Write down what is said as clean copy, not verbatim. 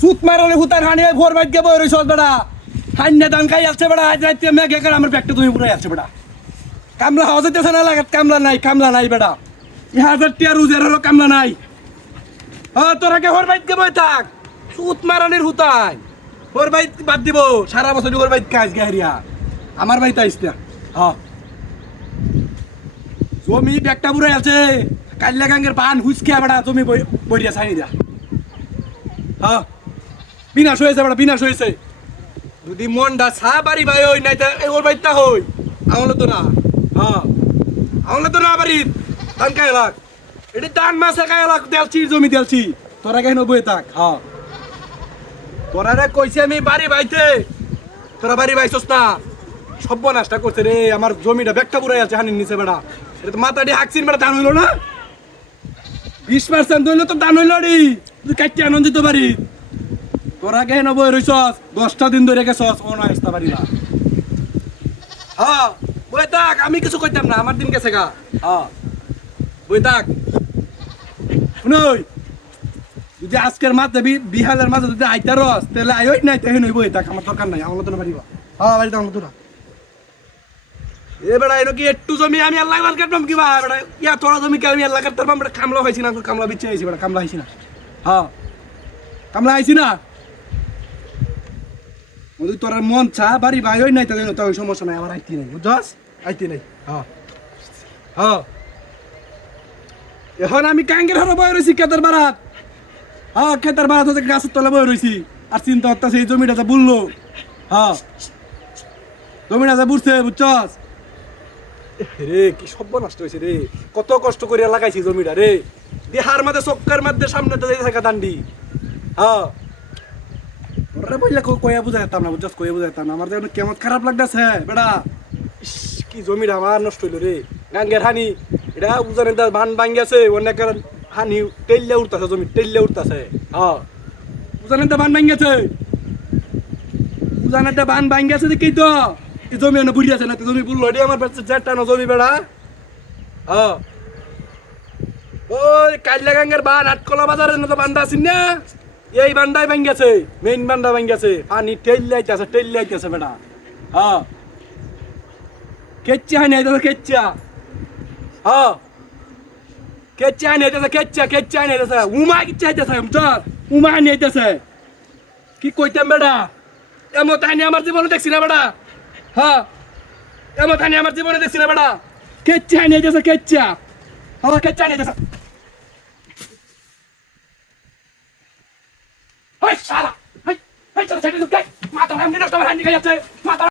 সুত মারলে হুতার হানি ভোর বাইট গে বই রইছ বেড়া হান্নে দান খাই আছে বেড়া আজ রাতে মেঘে করে আমার পেটটা তুমি পুরাই আছে বেড়া কামলা হওয়া যেতেছে না লাগাত কামলা নাই বেড়া 1000 টিয়া রোজের হলো কামলা নাই তোরা কে ভোর বাইট গে বই থাক সুত মারানির হুতাই ভোর বাইট বাদ দিব সারা বছর ভোর বাইট কাজ গেহরিয়া আমার বাড়িতে আইস না জমি পেটটা পুরাই আছে কাল্লা গাঙ্গের পান হুইসকে বেড়া জমি বইরিয়া ছাইনি দিয়া বিনাশ হয়েছে বেড়া বিনাশ হয়েছে যদি মনটা সা বাড়ি ভাই হই নাই ওর বাড়িটা হই আমলে তো না আমলে তো না বাড়ির ধান খাই লাগ এটি ধান মাসে খাই লাগ দেলছি জমি দেলছি তোরা কেন বই থাক তোরা রে কইছে আমি বাড়ি বাইতে তোরা বাড়ি বাইছস না সর্বনাশটা করছে রে আমার জমিটা ব্যাগটা পুরাই আছে হানির নিচে বেড়া এটা তো মাথাটি হাঁকছিন বেড়া ধান হইলো না 20% হইলো তো দান হইলো রে তুই কাটতে আনন্দিত বাড়ি তোরা কেন বই রইছস 10টা দিন ধরে গেছস ও না আসতে পারি না বই থাক আমি কিছু কইতাম না আমার দিন গেছে গা বই থাক শুনই যদি আজকের মাঝে বিহালের মাঝে যদি আইতা রস তাহলে আইই নাই তাই নই বই থাক আমার দরকার নাই আমলো তো না পারিব বাড়িতে আমলো তো না এ বেড়া এনো কি একটু জমি আমি আল্লাহ লাল কাটলাম কি বা বেড়া ইয়া তোরা জমি কি আমি আল্লাহ কাটতাম বেড়া কামলা হইছি না কামলা বিচ্ছে আইছি বেড়া কামলা হইছি না কামলা আইছি না যদি তোর মন চা বাড়ি ভাই হই নাই তাহলে তো সমস্যা নাই আমার আইতি নাই বুঝছস আইতি নাই এখন আমি কাঙ্গের হরে বই রইছি কেতার বারাত কেতার বারাত হচ্ছে গাছের তলে বই রইছি আর চিন্তা হচ্ছে এই জমিটা যা বুঝলো জমিটা যা বুঝছে বুঝছস রে কি সর্বনষ্ট হয়েছে রে কত কষ্ট করিয়া লাগাইছি জমিটা রে দেহার মধ্যে চক্কার মধ্যে সামনে তো থাকা দান্ডি ওরা বললে কইয়া বুঝাইতাম না বুঝছস কইয়া বুঝাইতাম না আমার যেন কেমন খারাপ লাগতেছে বেড়া কি জমিটা আমার নষ্ট হইলো রে গাঙ্গের হানি এটা উজানের বান ভাঙ্গিয়াছে অনেক হানি টেল্লে উঠতেছে জমি টেল্লে উঠতেছে উজানের বান ভাঙ্গিয়াছে উজানের বান ভাঙ্গিয়াছে দেখি তো এই জমি এনে বুড়ি আছে না জমি বুড়লো এটি আমার যেটা না জমি বেড়া ওই কাল্লা গাঙ্গের বান আটকলা বাজারের মতো বান্ধা আছেন না এই বান্দাই ভাঙ্গিয়াছে মেইন বান্দা ভাঙ্গিয়াছে পানি টেল্লে আইতাছে বেড়া কেচ্চা হানি আইতাছে কেচ্চা কেচ্চা হানি আইতাছে কেচ্চা হানি আইতাছে উমা কিচ্ছা আইতাছে উমা হানি আইতাছে কি কইতাম বেড়া এমত হানি আমার জীবনে দেখছি না বেড়া এমত হানি আমার জীবনে দেখছি না বেড়া কেচ্চা হানি আইতাছে কেচ্চা হানি আইতাছে Hey, Shala! Hey, hey, চলো ছেড়ে দিও, মাথা হামনি নষ্ট হান্ডি খাই যাচ্ছে